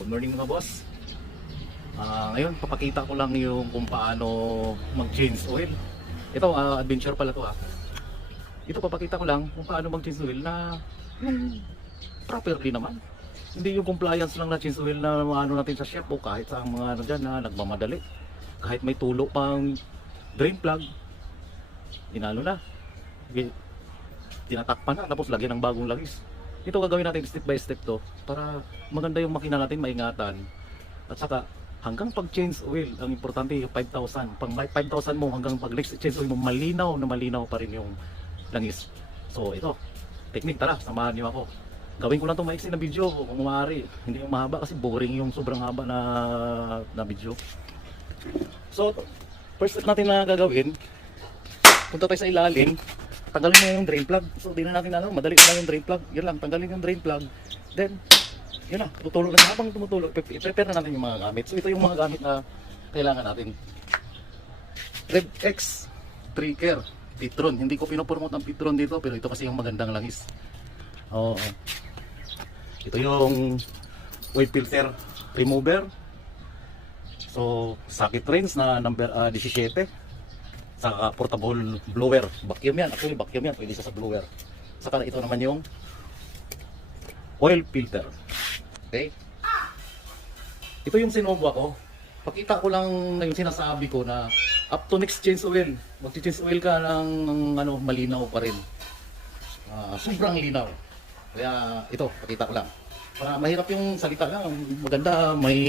Good morning mga boss. Ngayon papakita ko lang yung kung paano mag-change oil. Ito adventure pala to. Ito papakita ko lang kung paano mag-change oil na yung properly naman. Hindi yung compliance lang na change oil na ano natin sa shop o kahit sa mga ano dyan na nagmamadali. Kahit may tulo pang drain plug, inano na, tinatakpan na tapos lagyan ng bagong langis. Ito gagawin natin step by step to para maganda yung makina natin, maingatan. At saka hanggang pag change oil, ang importante yung 5,000. Pang 5,000 mo hanggang pag next change oil mo, malinaw na malinaw pa rin yung langis. So ito, technique, tara, samahan niyo ako. Gawin ko lang itong maiksi na video kung maaari. Hindi yung mahaba kasi boring yung sobrang haba na video. So first step natin na gagawin, punta tayo sa ilalim. Tanggalin mo yung drain plug. So di na natin madali lang yung drain plug. Yan lang, tanggalin yung drain plug. Then, yun na, tutulog lang. Habang tumutulog, i-prepare na natin yung mga gamit. So ito yung mga gamit na kailangan natin. RevX Trigger Pitron. Hindi ko pinopromote ang Pitron dito, pero ito kasi yung magandang langis. Oo. Ito yung oil filter remover. So, socket range na number 17. Saka portable blower, vacuum yan, actually vacuum yan, pwede sa blower. Saka ito naman yung oil filter. Okay? Ito yung sinubukan ko. Pakita ko lang na yung sinasabi ko na up to next change oil, mag-change oil ka ng malinaw pa rin. Sobrang linaw. Kaya ito, pakita ko lang. Para mahirap yung salita lang, maganda, may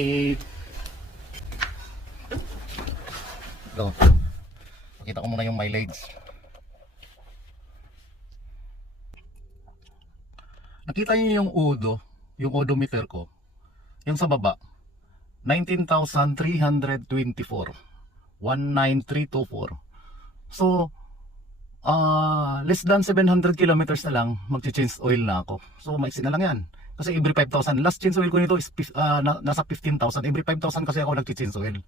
Pakita ko muna yung mileage. Nakita niyo yung yung odometer ko. Yung sa baba, 19,324. 19324. So, less than 700 kilometers na lang, mag-change oil na ako. So, maiksi na lang yan. Kasi every 5,000. Last change oil ko nito is nasa 15,000. Every 5,000 kasi ako nag-change oil.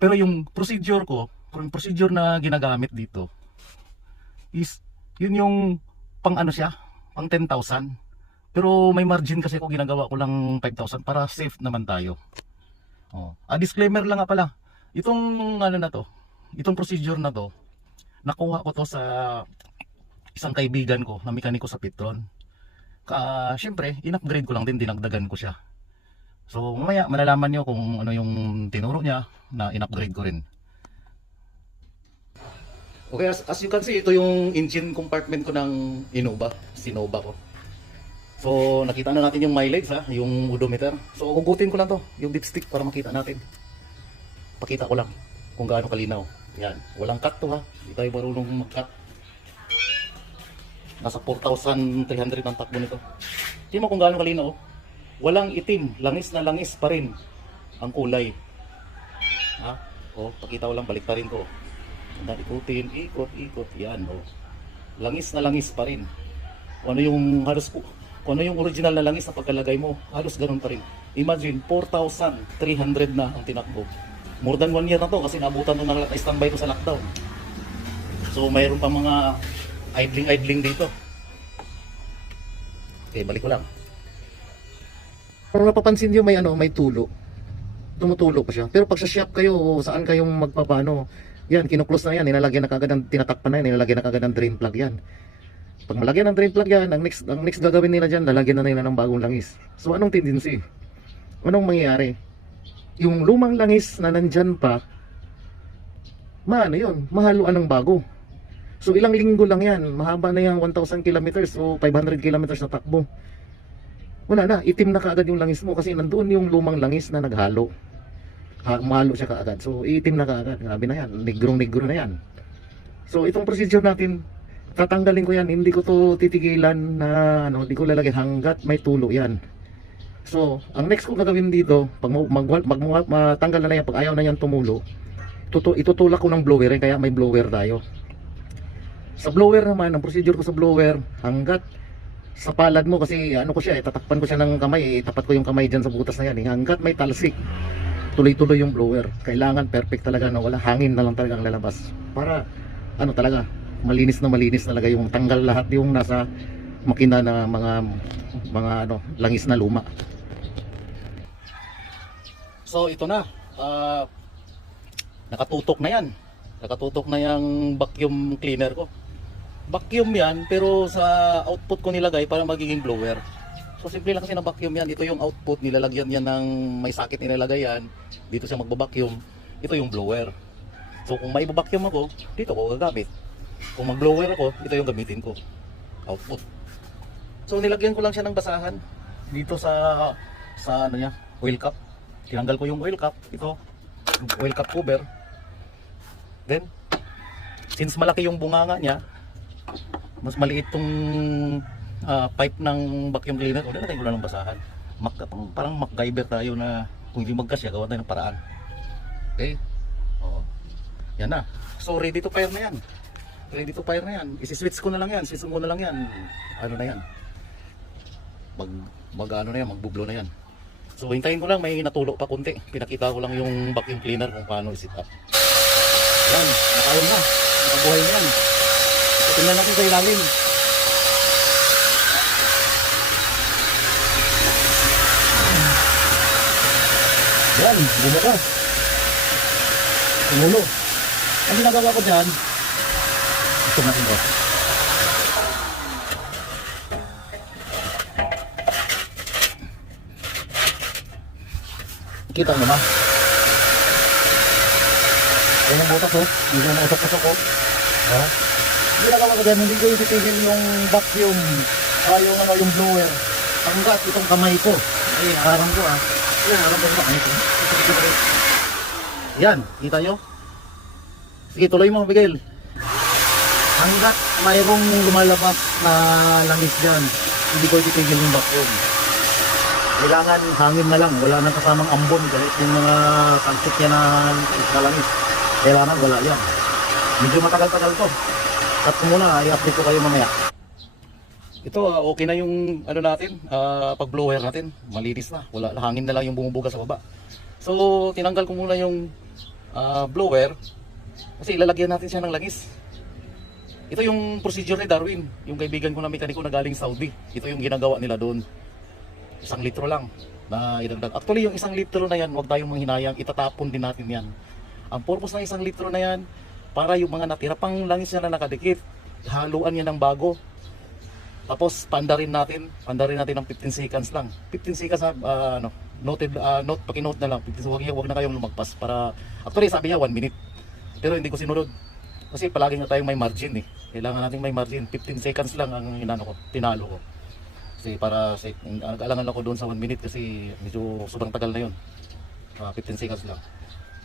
Pero yung procedure ko, yung procedure na ginagamit dito is yun yung pang siya, pang 10,000. Pero may margin kasi ako, ginagawa ko lang 5,000 para safe naman tayo. Disclaimer lang nga pala. Itong itong procedure na to, nakuha ko to sa isang kaibigan ko na mekaniko sa Pitron. Syempre, in-upgrade ko lang din, dinagdagan ko siya. So mamaya malalaman niyo kung ano yung tinuro niya na in-upgrade ko rin. Okay, as you can see, ito yung engine compartment ko ng Sinova ko. So nakita na natin yung mileage, yung odometer. So hugutin ko lang to, yung dipstick para makita natin. Pakita ko lang kung gaano kalinaw. Yan, walang cut to Hindi tayo marunong mag-cut. Nasa 4,300 ang takbo nito. Tingnan mo kung gaano kalinaw. Walang itim, langis na langis pa rin ang kulay. Pakita ko lang, balik pa rin ko. Ikutin, ikot, yan. Langis na langis pa rin. Kung ano yung original na langis na pagkalagay mo, halos ganun pa rin. Imagine, 4,300 na ang tinakbo. More than 1 year na to kasi naabutan to na standby ko sa lockdown. So mayroon pa mga idling dito. Okay, balik ko lang. Kung napapansin niyo may tulo. Tumutulo pa siya. Pero pag sa shop kayo, saan kayong magpapano, yan, kinuklose na yan, nilalagyan na kagad ng tinatakpan na yan, nilalagyan na kagad ng drain plug yan. Pag malagyan ng drain plug yan, ang next gagawin nila dyan, lalagyan na nila ng bagong langis. So anong tendency? Anong mangyayari? Yung lumang langis na nandyan pa, mahaluan ng bago. So ilang linggo lang yan, mahaba na yan, 1,000 kilometers o 500 kilometers na takbo. Wala na, itim na kaagad yung langis mo kasi nandoon yung lumang langis na naghalo. Mahalo siya kaagad. So itim na kaagad. Grabe na yan, negrong-negro na yan. So itong procedure natin, tatanggalin ko yan. Hindi ko to titigilan na hindi ko lalagyan hanggat may tulo yan. So ang next ko gagawin dito, pag matanggal na yan, pag ayaw na yan tumulo, itutulak ko ng blower, kaya may blower tayo. Sa blower naman, ang procedure ko sa blower, hanggat sa palad mo, kasi ko siya, tatakpan ko siya ng kamay, tapat ko yung kamay dyan sa butas na yan, hanggat may talsik, tuloy-tuloy yung blower. Kailangan perfect talaga na wala hangin na lang talaga ang lalabas para talaga malinis talaga yung tanggal lahat yung nasa makina na mga langis na luma. So ito na, nakatutok na yan. Nakatutok na yung vacuum cleaner ko. Vacuum yan, pero sa output ko nilagay para magiging blower. So simple lang kasi na vacuum yan. Ito yung output, nilalagyan yan ng may socket nilalagay yan. Dito siya magbabacuum. Ito yung blower. So kung may vacuum ako, dito ko gagamit. Kung mag-blower ako, ito yung gamitin ko. Output. So nilagyan ko lang siya ng basahan dito sa ano niya, oil cap. Tinanggal ko yung oil cap, ito, yung oil cap cover. Then, since malaki yung bunganga niya, mas maliit tong pipe ng vacuum cleaner, o natin ko lang ng basahan. Parang MacGyver tayo na kung hindi magkasya, gawa tayo ng paraan. Okay? O, yan na. So ready to fire na yan. Ready to fire na yan. Isi-switch ko na lang yan. Switch ko na lang yan. Ano na yan. Ano na yan. Magbu-blow na yan. So hintayin ko lang. May natulo pa konti. Pinakita ko lang yung vacuum cleaner kung paano i-set up. Yan. Nakaon na. Nakabuhay na yan. So tingnan natin sa ilalim. Yan. Bumuka. Tumulo. Ang ginagawa ko dyan, ito natin ko. Kita mo ba? Ayan ang butas oh. Hindi na usap-usap oh. Oh. Ang ginagawa ko dyan, hindi ko ipitigil yung vacuum. Yung blower. Hanggat itong kamay ko. Ay, harang ko ah. Yan, harang ko yung kamay ko. Yan, kita nyo? Sige, tuloy mo, Miguel. Hanggat mayroong lumalabas na langis dyan, hindi ko ipitigil yung vacuum. Kailangan hangin na lang, wala nang kasamang ambon kahit yung mga tansik yan na langis. Kailangan wala yan. Medyo matagal-tagal to. Cut ko muna, i-update ko kayo mamaya. Ito, okay na yung ano natin, pag-blower natin. Malinis na, wala, hangin na lang yung bumubuga sa baba. So, tinanggal ko muna yung blower. Kasi ilalagyan natin siya ng langis. Ito yung procedure ni Darwin, yung kaibigan ko na mekaniko na galing Saudi. Ito yung ginagawa nila doon. 1 litro lang na idagdag. Actually yung 1 litro na yan, huwag tayong manghinayang, itatapon din natin yan. Ang purpose ng 1 litro na yan, para yung mga natira pang langis na nakadikit, haluan yan ng bago. Tapos pandarin natin ng 15 seconds lang. 15 seconds paki-note na lang. 15, huwag na kayong lumagpas para, actually sabi niya 1 minute. Pero hindi ko sinunod. Kasi palagi na tayong may margin eh. Kailangan nating may margin. 15 seconds lang ang tinalo ko. Kasi para nag-alangan ako doon sa 1 minute kasi medyo sobrang tagal na yun. 15 seconds lang.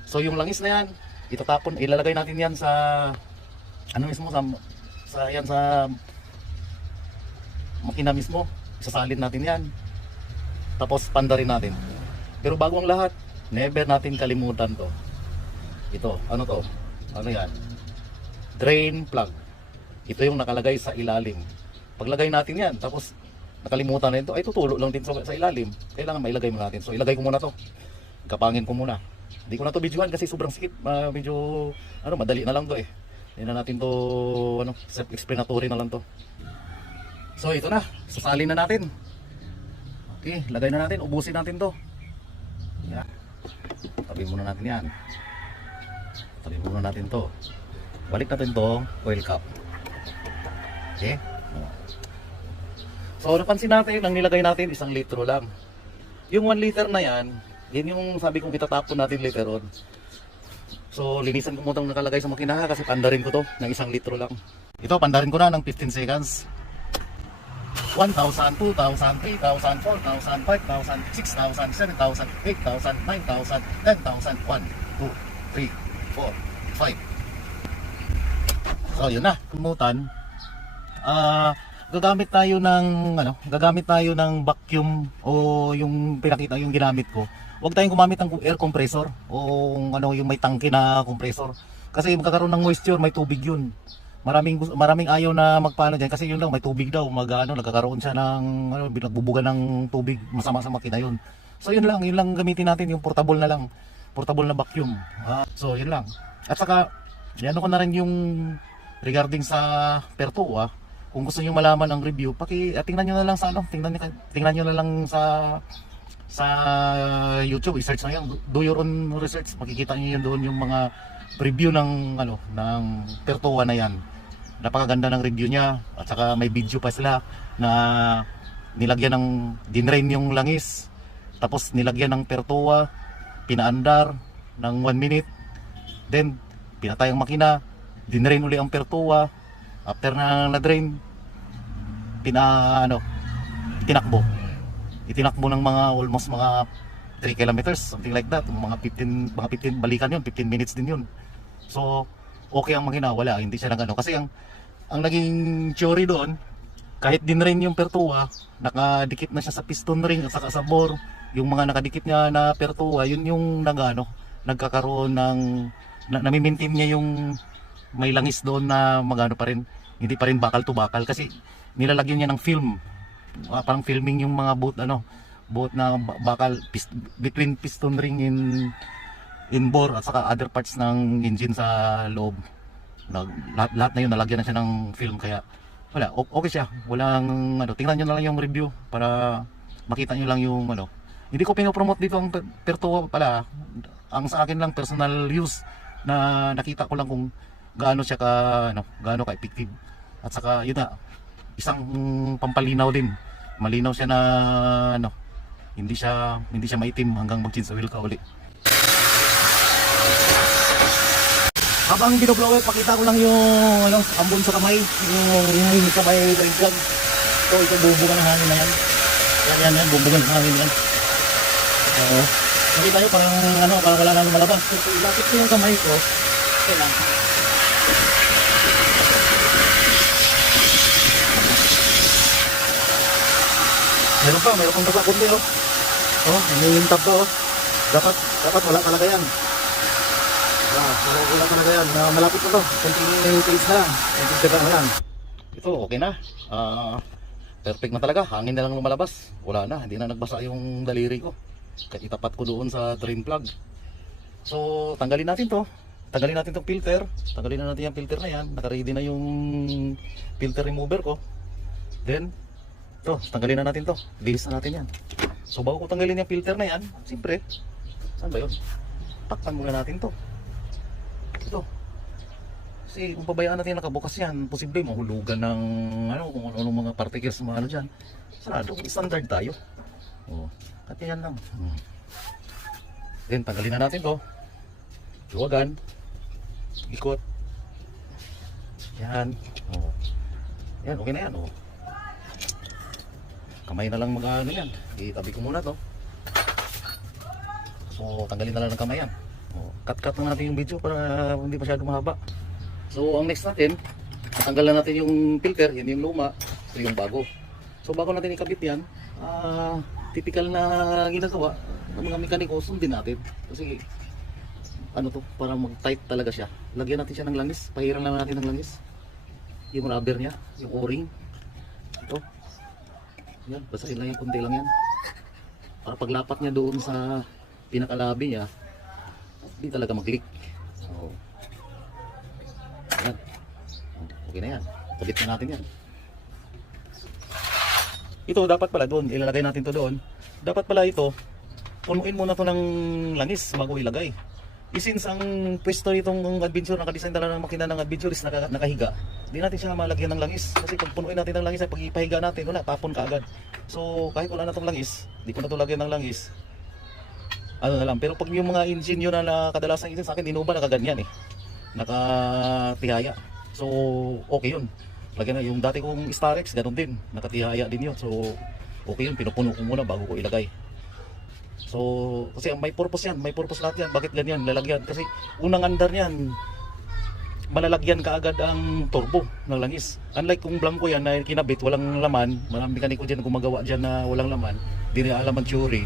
So yung langis na yan, itatapon, ilalagay natin yan sa ano mismo, sa makina mismo. Isasalin natin yan. Tapos pandarin natin. Pero bago ang lahat, never natin kalimutan to. Ito, ano to? Ano yan? Drain plug. Ito yung nakalagay sa ilalim. Paglagay natin yan, tapos nakalimutan na ito, ay tutulo lang din sa ilalim. Kailangan mailagay mo natin. So ilagay ko muna to. Kapangin ko muna. Hindi ko na to videoan kasi sobrang sikip. Medyo madali na lang to eh. Hindi na natin to self-explanatory na lang to. So ito na, sasalin na natin. Okay, lagay na natin, ubusin natin to. Yan. Tabi muna natin yan. Tabi muna natin to. Balik natin to, oil cap. Okay. So napansin natin, ang nilagay natin 1 litro lang. Yung 1 liter na yan, yun yung sabi kong itatapon natin later on. So linisan ko muna itong nakalagay sa makina kasi pandarin ko to ng 1 litro lang. Ito pandarin ko na ng 15 seconds. 1,000, 2,000, 3,000, 4,000, 5,000, 6,000, 7,000, 8,000, 9,000, 10,000, 1, 2, 3, 4, 5. So yun na, kumutan. Gagamit tayo ng vacuum o yung pinakita yung ginamit ko. Huwag tayong gumamit ng air compressor o yung may tangke na compressor. Kasi magkakaroon ng moisture, may tubig yun. Maraming ayaw na magpaano diyan kasi yun lang may tubig daw, nagkakaroon siya ng binagbubuga ng tubig, masama sa makina yun. So yun lang gamitin natin yung portable na vacuum. So yun lang. At saka yan ko na rin yung regarding sa Perto kung gusto niyo malaman ang review, tingnan niyo na lang sa tingnan niyo na lang sa sa YouTube, i-search na yan, do your own research, makikita niyo yun doon yung mga review ng ng Pertua na yan. Napakaganda ng review niya, at saka may video pa sila na nilagyan ng dinrain yung langis, tapos nilagyan ng Pertua, pinaandar ng 1 minute, then pinatay ang makina, dinrain uli ang Pertua, after na drain, tinakbo. Itinakbo ng mga almost mga 3 kilometers, something like that. Mga 15 balikan yun, 15 minutes din yun. So, okay ang makina, wala, hindi siya kasi ang naging theory doon, kahit dinrain yung Pertua, nakadikit na siya sa piston ring at saka sa bore, yung mga nakadikit niya na Pertua, yun yung nagkakaroon ng nami-maintain niya yung may langis doon na pa rin, hindi pa rin bakal to bakal kasi nilalagyan niya ng film. Parang filming yung mga boat na bakal between piston ring in bore at saka other parts ng engine sa loob. Lahat na yun nalagyan na siya ng film, kaya wala, okay siya. Walang tingnan niyo na lang yung review para makita niyo lang yung Hindi ko pinopromote dito ang Pertua pala. Ang sa akin lang personal use na nakita ko lang kung gaano siya gaano ka effective. At saka yun na, isang pampalinaw din. Malinaw siya na hindi siya maitim hanggang mag-change oil ka uli. Habang binoblower, pakita ko lang yung ambon sa kamay, yung kamay drain plug. Ito bubugan ng hangin na yan. Yan, bubugan ng hangin yan. Oo. Nakita nyo parang wala nang lumalabas. Ilapit ko yung kamay ko. Okay lang. Meron pang tagla kundi nangingintab pa Dapat wala talaga yan. Wala talaga yan. Malapit na to. Kunting taste na lang. Kunting taga na lang. Ito okay na. Perfect na talaga. Hangin na lang lumalabas. Wala na. Hindi na nagbasa yung daliri ko. Kahit itapat ko doon sa drain plug. So tanggalin natin to. Tanggalin natin tong filter. Tanggalin na natin yung filter na yan. Naka-ready na yung filter remover ko. Then tanggalin na natin to. Linis na natin yan. So bago ko tanggalin yung filter na yan, siyempre, saan ba yun? Takpan muna natin to. Ito. Kasi kung pabayaan natin nakabukas yan, posible mahulugan ng kung ano mga particles mga dyan. Sarado, standard tayo. At yan lang. Then tanggalin na natin to. Luwagan. Ikot. Yan. Yan, okay na yan. Kamay na lang yan. Itabi ko muna to. So tanggalin na lang ng kamay yan. Cut na natin yung video para hindi masyado mahaba. So ang next natin, tanggal na natin yung filter. Yan yung luma. Ito yung bago. So bago natin ikabit yan, typical na ginagawa ng mga mekaniko, sundin natin. Kasi para mag-tight talaga siya. Lagyan natin siya ng langis. Pahiran lang natin ng langis. Yung rubber niya, yung o-ring. Ito. Yan, basahin lang yung kunti lang yan. Para paglapat niya doon sa pinakalabi niya, hindi talaga mag-leak. So, yan. Okay na yan. Kabit na natin yan. Ito dapat pala doon, ilalagay natin to doon. Dapat pala ito, punuin muna to ng langis bago ilagay. Since ang pwesto nitong adventure, nakadesign talaga ng makina ng adventure is nakahiga, hindi natin siya malagyan ng langis. Kasi pag punuin natin ng langis, pag ipahiga natin, wala, tapon ka agad. So kahit wala na itong langis, hindi ko na ito lagyan ng langis. Na lang. Pero pag yung mga engine yun na kadalasan engine sa akin, inuba nakaganyan nakatihaya. So okay yun. Lagyan na yung dati kong Starex, ganun din, nakatihaya din yun. So okay yun, pinupuno ko muna bago ko ilagay. So, kasi may purpose yan, may purpose lahat yan. Bakit ganyan, lalagyan? Kasi unang andar niyan, malalagyan ka agad ang turbo ng langis. Unlike kung blanco yan na kinabit, walang laman, maraming mekaniko dyan gumagawa dyan na walang laman, di na alam ang theory.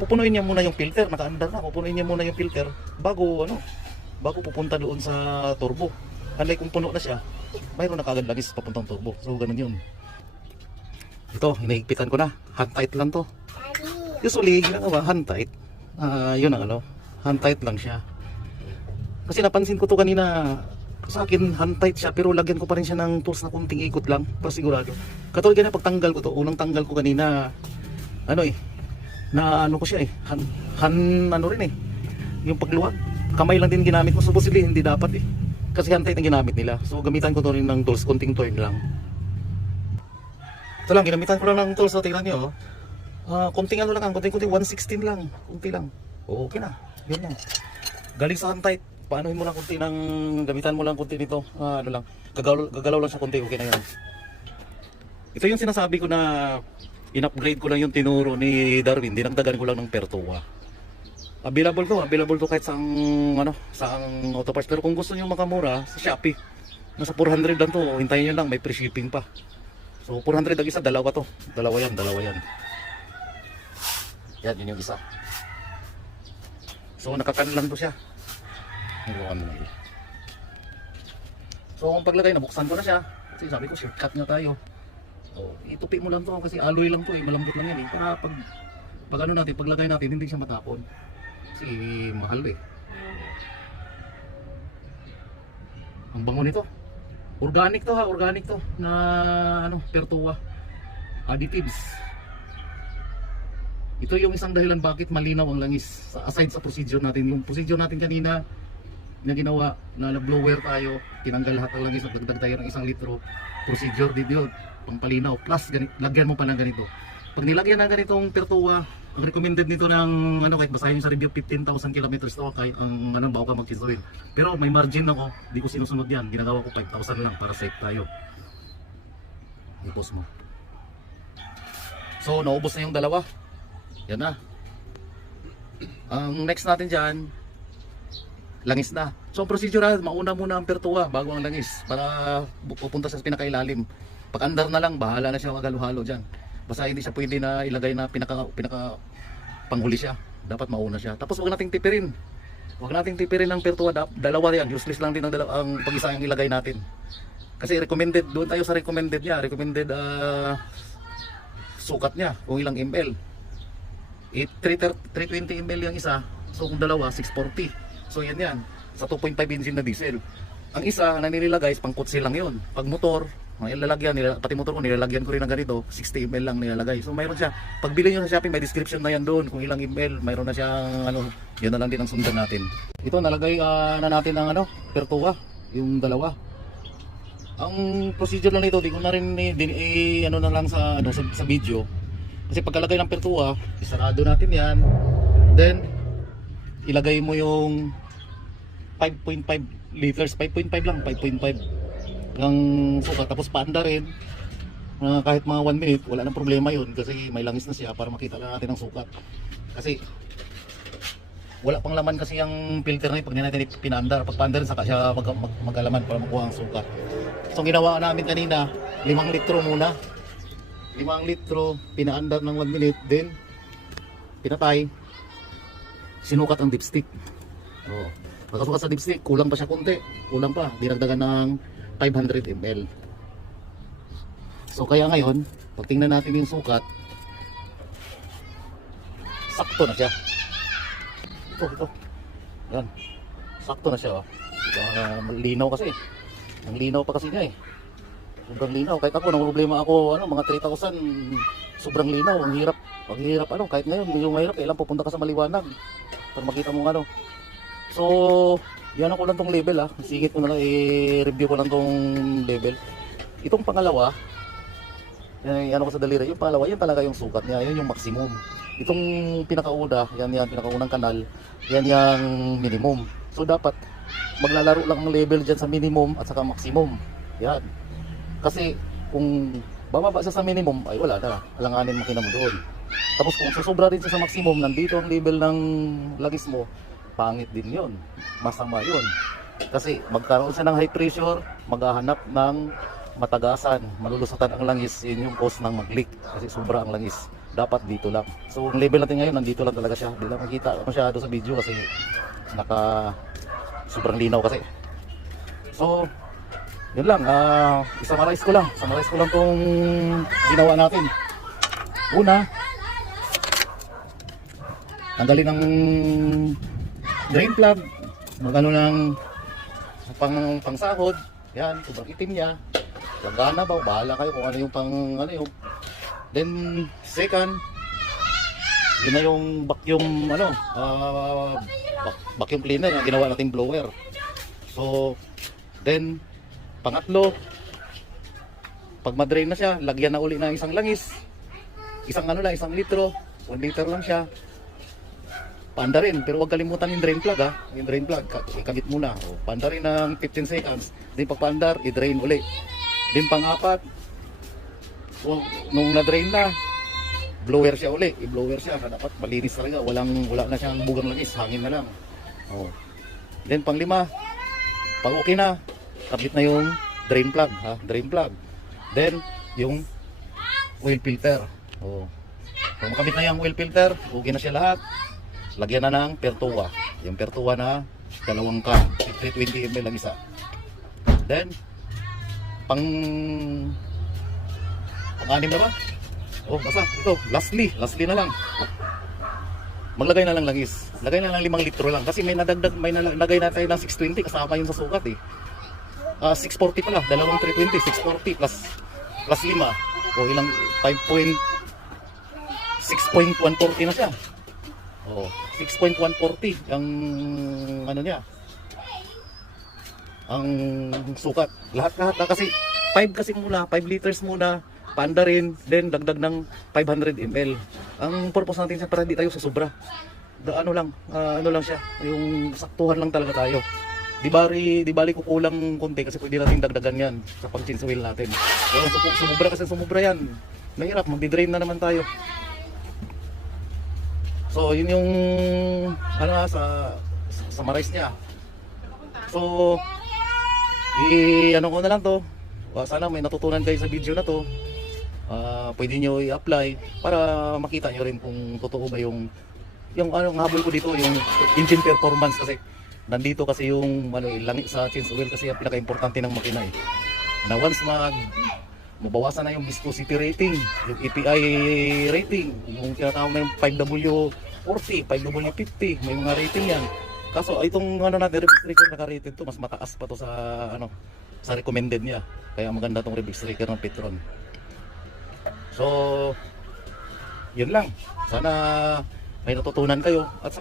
Pupunuin niya muna yung filter, naka-andar na, pupunuin niya muna yung filter bago pupunta doon sa turbo. Unlike kung puno na siya, mayroon na kagad langis papuntang turbo. So, ganun yun. Ito, hinahigpitan ko na. Hand tight lang to. Usually, ginagawa hand tight. Yun ang hand tight lang siya. Kasi napansin ko to kanina, sa akin hand tight siya, pero lagyan ko pa rin siya ng tools na kunting ikot lang para sigurado. Katulad ganyan, pagtanggal ko to, unang tanggal ko kanina, ano eh, na ano ko siya eh, ano rin eh, yung pagluwag. Kamay lang din ginamit ko, supposedly hindi dapat eh. Kasi hand tight ang ginamit nila. So gamitan ko to rin ng tools, konting turn lang. Ito lang, ginamitan ko lang ng tools, so tingnan nyo. Konting ano lang, konting 116 lang, konti lang. Okay na, yun lang. Galing sa hand tight, paanohin mo lang konti ng, gamitan mo lang konti nito. Ano lang, gagalaw lang siya konti, okay na yan. Ito yung sinasabi ko na in-upgrade ko lang yung tinuro ni Darwin, dinagdagan ko lang ng Pertua. Available to kahit saang ano, saang auto parts. Pero kung gusto niyo makamura sa Shopee, nasa 400 lang to, hintayin niyo lang, may free shipping pa. So 400 ang isa, dalawa to. Dalawa yan. Yan, yun yung isa. So nakakan lang to siya. So kung paglagay, nabuksan ko na siya. Kasi sabi ko, shortcut nga tayo. So itupi mo lang to kasi alloy lang to eh, malambot lang yan eh. Para pag ano natin, paglagay natin, hindi siya matapon. Kasi mahal eh. Ang bango nito. Organic to ha, organic to na ano, Pertua. Additives. Ito yung isang dahilan bakit malinaw ang langis. Aside sa procedure natin, yung procedure natin kanina na ginawa na blower tayo, tinanggal lahat ng langis at dagdag tayo ng 1 litro. Procedure din yun, pampalinaw. Plus lagyan mo pa ng ganito. Pag nilagyan ng ganitong Pertua, ang recommended nito ng ano, kahit basahin sa review, 15,000 kilometers to kahit ang ano, bago ka mag-oil. Pero may margin ako, di ko sinusunod yan. Ginagawa ko 5,000 lang para safe tayo. I-post mo. So naubos na yung dalawa. Yan na. Ang next natin dyan, langis na. So ang procedure, mauna muna ang Pertua bago ang langis para pupunta sa pinakailalim. Pag andar na lang, bahala na siya magalo-halo dyan. Basta hindi siya pwede na ilagay na pinaka panghuli siya. Dapat mauna siya. Tapos huwag nating tipirin. Huwag nating tipirin ng Pertua. Dalawa yan. Useless lang din ang pag-isa yung ilagay natin. Kasi recommended, doon tayo sa recommended niya. Recommended sukat niya. Kung ilang ml. 320 ml yung isa. So kung dalawa, 640. So yan. Sa 2.5 engine na diesel. Ang isa na nililagay, pang kutsi lang yun. Pag motor, pati motor ko nilalagyan ko rin ng ganito, 60 ml lang nilalagay. So mayroon siya, pag bili nyo sa Shopee may description na yan doon kung ilang ml, mayroon na siyang ano, yun na lang din ang sundan natin. Ito nalagay na natin ang ano, Pertua, yung dalawa. Ang procedure lang nito, di ko na rin ano na lang sa ano sa video. Kasi pagkalagay ng Pertua, isarado natin yan. Then ilagay mo yung 5.5 liters, 5.5 lang, 5.5 ng sukat, tapos paanda rin kahit mga 1 minute, wala nang problema yun kasi may langis na siya para makita lang natin ang sukat. Kasi wala pang laman kasi yung filter na yun pag hindi natin pinaandar. Pag paandar saka siya mag-alaman para makuha ang sukat. So ginawa namin kanina, 5 litro muna, 5 litro, pinaandar ng 1 minute, then pinatay, sinukat ang dipstick. Pagkasukat sa dipstick, kulang pa siya konti, kulang pa, dinagdagan ng 500 ml. So kaya ngayon, pag tingnan natin yung sukat, sakto na siya. Ito. Yan. Sakto na siya. Linaw kasi. Ang linaw pa kasi niya eh. Sobrang linaw. Kahit ako, nang problema ako, mga 3,000, sobrang linaw. Ang hirap, kahit ngayon, yung mahirap, kailan pupunta ka sa maliwanag para makita mo So, yan ako lang tong label Sigit ko na lang, i-review ko lang tong label. Itong pangalawa, ano ko sa daliri, yung pangalawa, yan talaga yung sukat niya, yan yung maximum. Itong pinakauna, yan pinakaunang kanal, yan yung minimum. So dapat maglalaro lang ang label dyan sa minimum at saka maximum. Yan. Kasi kung bababa siya sa minimum, ay wala na, alanganin makina mo doon. Tapos kung susobra din siya sa maximum, nandito ang label ng lagis mo, pangit din yun, masama yun. Kasi magkaroon siya ng high pressure, maghahanap ng matagasan, malulusutan ang langis, yun yung cause ng mag-leak kasi sobra ang langis. Dapat dito lang. So ang level natin ngayon, nandito lang talaga siya. Hindi lang makita masyado sa video kasi sobrang linaw kasi. So yun lang, summarize ko lang tong ginawa natin. Una, tanggalin ng drain plug, magano ng pangsahod, yan, sobrang itim niya. Lagana ba, bahala kayo kung ano yung Then second, Yun na yung vacuum, vacuum cleaner na ginawa nating blower. So, then, pangatlo, pag madrain na siya, lagyan na uli ng isang langis. Isang litro. 1 liter lang siya. Paanda rin, pero huwag kalimutan yung drain plug ha. Yung drain plug, ikabit muna. O, paanda rin ng 15 seconds. Then pag paandar, i-drain uli. Then pang-apat, nung na-drain na, blower siya uli. I-blower siya, dapat malinis talaga. Wala na siyang bugang langis, hangin na lang. O. Then pang-lima, pag okay na, kabit na yung drain plug ha, drain plug. Then yung oil filter. O. Kung makabit na yung oil filter, okay na siya lahat. Lagyan na ng Pertua. Yung Pertua na dalawang can, 320 ml lang isa. Then pang-anim na ba? Oh, basta ito, lastly na lang. Maglagay na lang langis. Lagay na lang 5 litro lang kasi may nalagay na tayo ng 620 kasama yun sa sukat eh. 640 pala, dalawang 320, 640 plus 5. O ilang 6.140 na siya. Oh, 6.140 ang ano niya. Ang sukat. Lahat na kasi 5 liters muna, paanda rin, then dagdag ng 500 ml. Ang purpose natin siya para hindi tayo sobra. Ano lang siya, yung saktuhan lang talaga tayo. Di bali ko kulang konti kasi pwede natin dagdagan yan sa pag-change oil natin. Pero sumubra yan. Mahirap, magdi-drain na naman tayo. So, yun yung sa summarize niya. So, ko na lang to. Sana may natutunan kayo sa video na to. Pwede nyo i-apply para makita nyo rin kung totoo ba yung habol ko dito, yung engine performance kasi nandito kasi yung langis sa change oil kasi ang pinaka-importante ng makina eh. Na once mabawasan na yung viscosity rating, yung EPI rating, yung tinatawag na yung 5W40, 5W50, may mga rating yan. Kaso itong natin, reverse breaker naka-rated to, mas mataas pa to sa sa recommended niya. Kaya maganda tong reverse breaker ng Petron. So, yun lang. Sana may natutunan kayo at